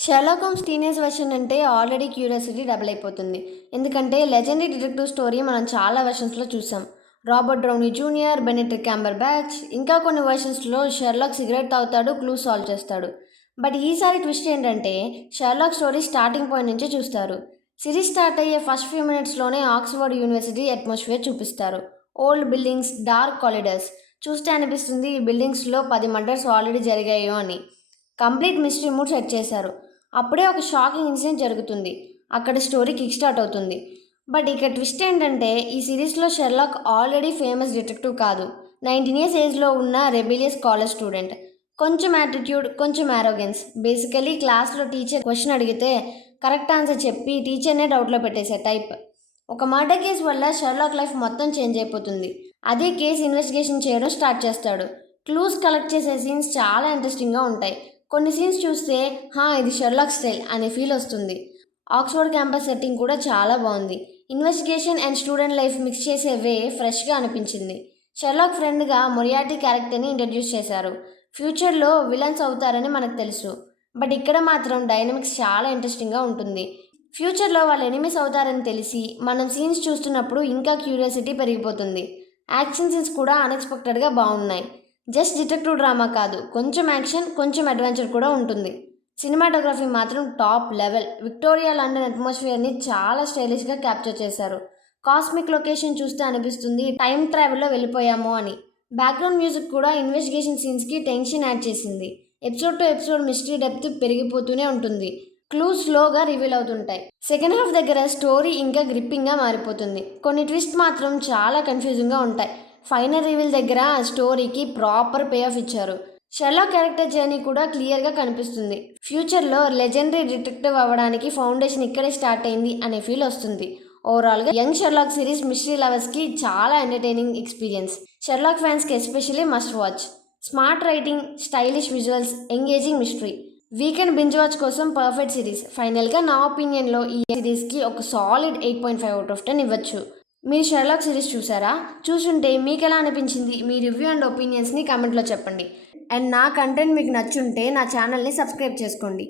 Sherlock Holmes teenage version అంటే already curiosity double అయిపోతుంది. ఎందుకంటే లెజెండరీ డిటెక్టివ్ స్టోరీ మనం చాలా వెర్షన్స్‌లో చూసాం. Robert Downey Junior, Benedict Cumberbatch ఇంకా కొన్ని వెర్షన్స్‌లో షెర్లాక్ సిగరెట్ తాగుతాడు, క్లూస్ సాల్వ్ చేస్తాడు. బట్ ఈసారి ట్విస్ట్ ఏంటంటే షెర్లాక్ స్టోరీ స్టార్టింగ్ పాయింట్ నుంచే చూస్తారు. సిరీస్ స్టార్ట్ అయ్యే ఫస్ట్ ఫ్యూ మినిట్స్‌లోనే ఆక్స్‌ఫర్డ్ యూనివర్సిటీ అట్మాస్ఫియర్ చూపిస్తారు. ఓల్డ్ బిల్డింగ్స్, డార్క్ కారిడార్స్ చూస్తే అనిపిస్తుంది ఈ బిల్డింగ్స్‌లో 10 మర్డర్స్ ఆల్రెడీ జరిగాయో అని. కంప్లీట్ మిస్టరీ మూడ్ సెట్ చేశారు. అప్పుడే ఒక షాకింగ్ ఇన్సిడెంట్ జరుగుతుంది. అక్కడ స్టోరీ కిక్ స్టార్ట్ అవుతుంది. బట్ ఇక ట్విస్ట్ ఏంటంటే ఈ సిరీస్లో షెర్లాక్ ఆల్రెడీ ఫేమస్ డిటెక్టివ్ కాదు. 19 ఇయర్స్ ఏజ్లో ఉన్న రెబిలియస్ కాలేజ్ స్టూడెంట్. కొంచెం యాటిట్యూడ్, కొంచెం ఆరోగెన్స్. బేసికలీ క్లాస్లో టీచర్ క్వశ్చన్ అడిగితే కరెక్ట్ ఆన్సర్ చెప్పి టీచర్నే డౌట్లో పెట్టేసే టైప్. ఒక మర్డర్ కేసు వల్ల షెర్లాక్ లైఫ్ మొత్తం చేంజ్ అయిపోతుంది. అదే కేసు ఇన్వెస్టిగేషన్ చేయడం స్టార్ట్ చేస్తాడు. క్లూస్ కలెక్ట్ చేసే సీన్స్ చాలా ఇంట్రెస్టింగ్గా ఉంటాయి. కొన్ని సీన్స్ చూస్తే ఇది షెర్లాక్ స్టైల్ అనే ఫీల్ వస్తుంది. ఆక్స్ఫర్డ్ క్యాంపస్ సెట్టింగ్ కూడా చాలా బాగుంది. Investigation and student life mix చేసే వే ఫ్రెష్గా అనిపించింది. షెర్లాక్ ఫ్రెండ్గా మొరియార్టీ క్యారెక్టర్ని ఇంట్రడ్యూస్ చేశారు. ఫ్యూచర్లో విలన్స్ అవుతారని మనకు తెలుసు. బట్ ఇక్కడ మాత్రం డైనమిక్స్ చాలా ఇంట్రెస్టింగ్గా ఉంటుంది. ఫ్యూచర్లో వాళ్ళు ఎనిమిస్ అవుతారని తెలిసి మనం సీన్స్ చూస్తున్నప్పుడు ఇంకా క్యూరియాసిటీ పెరిగిపోతుంది. యాక్షన్ సీన్స్ కూడా అన్ఎక్స్పెక్టెడ్గా బాగున్నాయి. జస్ట్ డిటెక్టివ్ డ్రామా కాదు, కొంచెం యాక్షన్, కొంచెం అడ్వెంచర్ కూడా ఉంటుంది. సినిమాటోగ్రఫీ మాత్రం టాప్ లెవెల్. విక్టోరియా లండన్ అట్మాస్ఫియర్ని చాలా స్టైలిష్గా క్యాప్చర్ చేశారు. కాస్మిక్ లొకేషన్ చూస్తే అనిపిస్తుంది టైం ట్రావెల్లో వెళ్ళిపోయామో అని. బ్యాక్గ్రౌండ్ మ్యూజిక్ కూడా ఇన్వెస్టిగేషన్ సీన్స్కి టెన్షన్ యాడ్ చేసింది. Episode to episode mystery depth పెరిగిపోతూనే ఉంటుంది. క్లూస్ స్లోగా రివీల్ అవుతుంటాయి. సెకండ్ హాఫ్ దగ్గర స్టోరీ ఇంకా గ్రిప్పింగ్గా మారిపోతుంది. కొన్ని ట్విస్ట్ మాత్రం చాలా కన్ఫ్యూజింగ్గా ఉంటాయి. ఫైనల్ రివీల్ దగ్గర స్టోరీకి ప్రాపర్ పే ఆఫ్ ఇచ్చారు. షెర్లాక్ క్యారెక్టర్ జర్నీ కూడా క్లియర్గా కనిపిస్తుంది. ఫ్యూచర్లో లెజెండరీ డిటెక్టివ్ అవ్వడానికి ఫౌండేషన్ ఇక్కడే స్టార్ట్ అయింది అనే ఫీల్ వస్తుంది. ఓవరాల్గా యంగ్ షెర్లాక్ సిరీస్ మిస్టరీ లవర్స్కి చాలా ఎంటర్టైనింగ్ ఎక్స్పీరియన్స్. షెర్లాక్ ఫ్యాన్స్కి especially must watch. Smart writing, stylish visuals, engaging mystery. Weekend binge watch కోసం పర్ఫెక్ట్ సిరీస్. ఫైనల్గా నా ఒపీనియన్లో ఈ సిరీస్కి ఒక సాలిడ్ 8.5 అవుట్ ఆఫ్ 10 ఇవ్వచ్చు. మీరు షెర్లాక్ సిరీస్ చూసారా? చూసుంటే మీకు ఎలా అనిపించింది? మీ రివ్యూ అండ్ ఒపీనియన్స్ని కామెంట్లో చెప్పండి. అండ్ నా కంటెంట్ మీకు నచ్చుంటే నా ఛానల్ని సబ్స్క్రైబ్ చేసుకోండి.